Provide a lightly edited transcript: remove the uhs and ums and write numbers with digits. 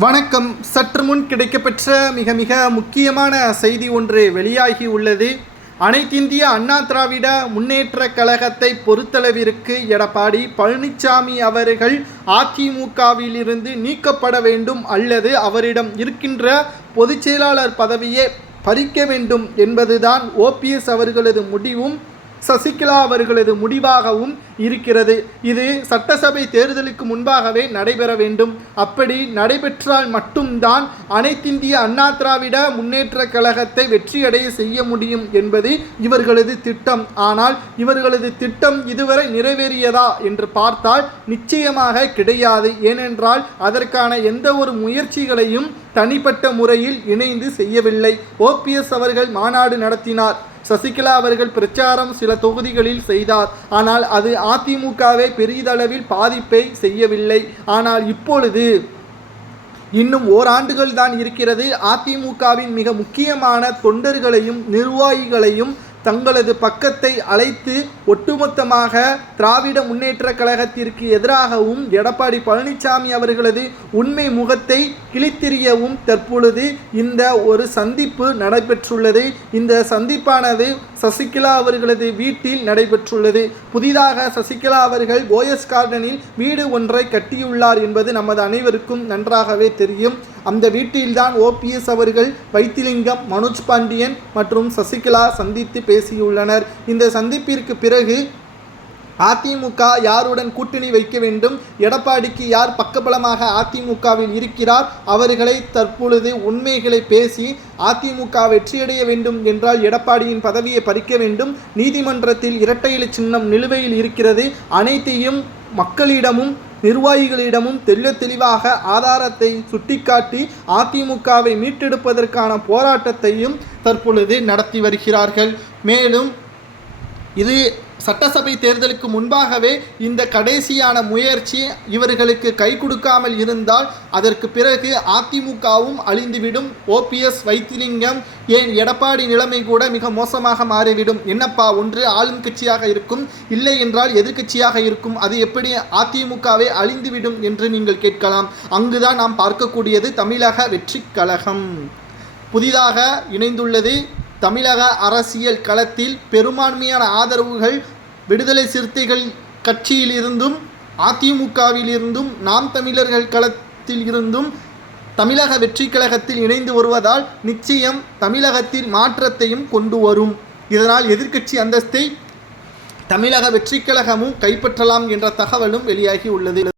வணக்கம். சற்று முன் கிடைக்கப்பெற்ற மிக முக்கியமான செய்தி ஒன்று வெளியாகி உள்ளது. அனைத்திந்திய அண்ணா திராவிட முன்னேற்ற கழகத்தை பொறுத்தளவிற்கு எடப்பாடி பழனிசாமி அவர்கள் அதிமுகவிலிருந்து நீக்கப்பட வேண்டும் அல்லது அவரிடம் இருக்கின்ற பொதுச் செயலாளர் பதவியை பறிக்க வேண்டும் என்பதுதான் ஓபிஎஸ் அவர்களது முடிவும் சசிகலா அவர்களது முடிவாகவும் இருக்கிறது. இது சட்டசபை தேர்தலுக்கு முன்பாகவே நடைபெற வேண்டும். அப்படி நடைபெற்றால் மட்டும்தான் அனைத்திந்திய அண்ணா திராவிட முன்னேற்ற கழகத்தை வெற்றியடைய செய்ய முடியும் என்பது இவர்களது திட்டம். ஆனால் இவர்களது திட்டம் இதுவரை நிறைவேறியதா என்று பார்த்தால் நிச்சயமாக கிடையாது. ஏனென்றால் அதற்கான எந்த ஒரு முயற்சிகளையும் தனிப்பட்ட முறையில் இணைந்து செய்யவில்லை. ஓபிஎஸ் அவர்கள் மாநாடு நடத்தினார். சசிகலா அவர்கள் பிரச்சாரம் சில தொகுதிகளில் செய்தார். ஆனால் அது அதிமுகவை பெரிதளவில் பாதிப்பை செய்யவில்லை. ஆனால் இப்பொழுது இன்னும் ஓராண்டுகள் தான் இருக்கிறது. அதிமுகவின் மிக முக்கியமான தொண்டர்களையும் நிர்வாகிகளையும் தங்களது பக்கத்தை அழைத்து ஒட்டுமொத்தமாக திராவிட முன்னேற்ற கழகத்திற்கு எதிராகவும் எடப்பாடி பழனிசாமி அவர்களது உண்மை முகத்தை கிழித்தெறியவும் தற்பொழுது இந்த ஒரு சந்திப்பு நடைபெற்றுள்ளது. இந்த சந்திப்பானது சசிகலா அவர்களது வீட்டில் நடைபெற்றுள்ளது. புதிதாக சசிகலா அவர்கள் போயஸ் கார்டனில் வீடு ஒன்றை கட்டியுள்ளார் என்பது நமது அனைவருக்கும் நன்றாகவே தெரியும். அந்த வீட்டில்தான் ஓபிஎஸ் அவர்கள் வைத்திலிங்கம், மனோஜ் பாண்டியன் மற்றும் சசிகலா சந்தித்து பேசியுள்ளனர். இந்த சந்திப்பிற்கு பிறகு அதிமுக யாருடன் கூட்டணி வைக்க வேண்டும், எடப்பாடிக்கு யார் பக்கபலமாக அதிமுகவில் இருக்கிறார், அவர்களை தற்பொழுது உண்மைகளை பேசி அதிமுக வெற்றியடைய வேண்டும் என்றால் எடப்பாடியின் பதவியை பறிக்க வேண்டும். நீதிமன்றத்தில் இரட்டை இலை சின்னம் நிலுவையில் இருக்கிறது. அனைத்தையும் மக்களிடமும் நிர்வாகிகளிடமும் தெளிவாக ஆதாரத்தை சுட்டிக்காட்டி அதிமுகவை மீட்டெடுப்பதற்கான போராட்டத்தையும் தற்பொழுது நடத்தி வருகிறார்கள். மேலும் இது சட்டசபை தேர்தலுக்கு முன்பாகவே இந்த கடைசியான முயற்சி இவர்களுக்கு கை கொடுக்காமல் இருந்தால் அதற்கு பிறகு அதிமுகவும் அழிந்துவிடும். ஓபிஎஸ், வைத்திலிங்கம், ஏன் எடப்பாடி நிலைமை கூட மிக மோசமாக மாறிவிடும். என்னப்பா, ஒன்று ஆளும் கட்சியாக இருக்கும், இல்லை என்றால் எதிர்கட்சியாக இருக்கும். அது எப்படி அதிமுகவை அழிந்துவிடும் என்று நீங்கள் கேட்கலாம். அங்குதான் நாம் பார்க்கக்கூடியது தமிழக வெற்றி கழகம் புதிதாக இணைந்துள்ளது. தமிழக அரசியல் களத்தில் பெரும்பான்மையான ஆதரவுகள் விடுதலை சிறுத்தைகள் கட்சியிலிருந்தும் அதிமுகவிலிருந்தும் நாம் தமிழர்கள் களத்தில் இருந்தும் தமிழக வெற்றி கழகத்தில் இணைந்து வருவதால் நிச்சயம் தமிழகத்தில் மாற்றத்தையும் கொண்டு வரும். இதனால் எதிர்க்கட்சி அந்தஸ்தை தமிழக வெற்றி கழகமும் கைப்பற்றலாம் என்ற தகவலும் வெளியாகி உள்ளது.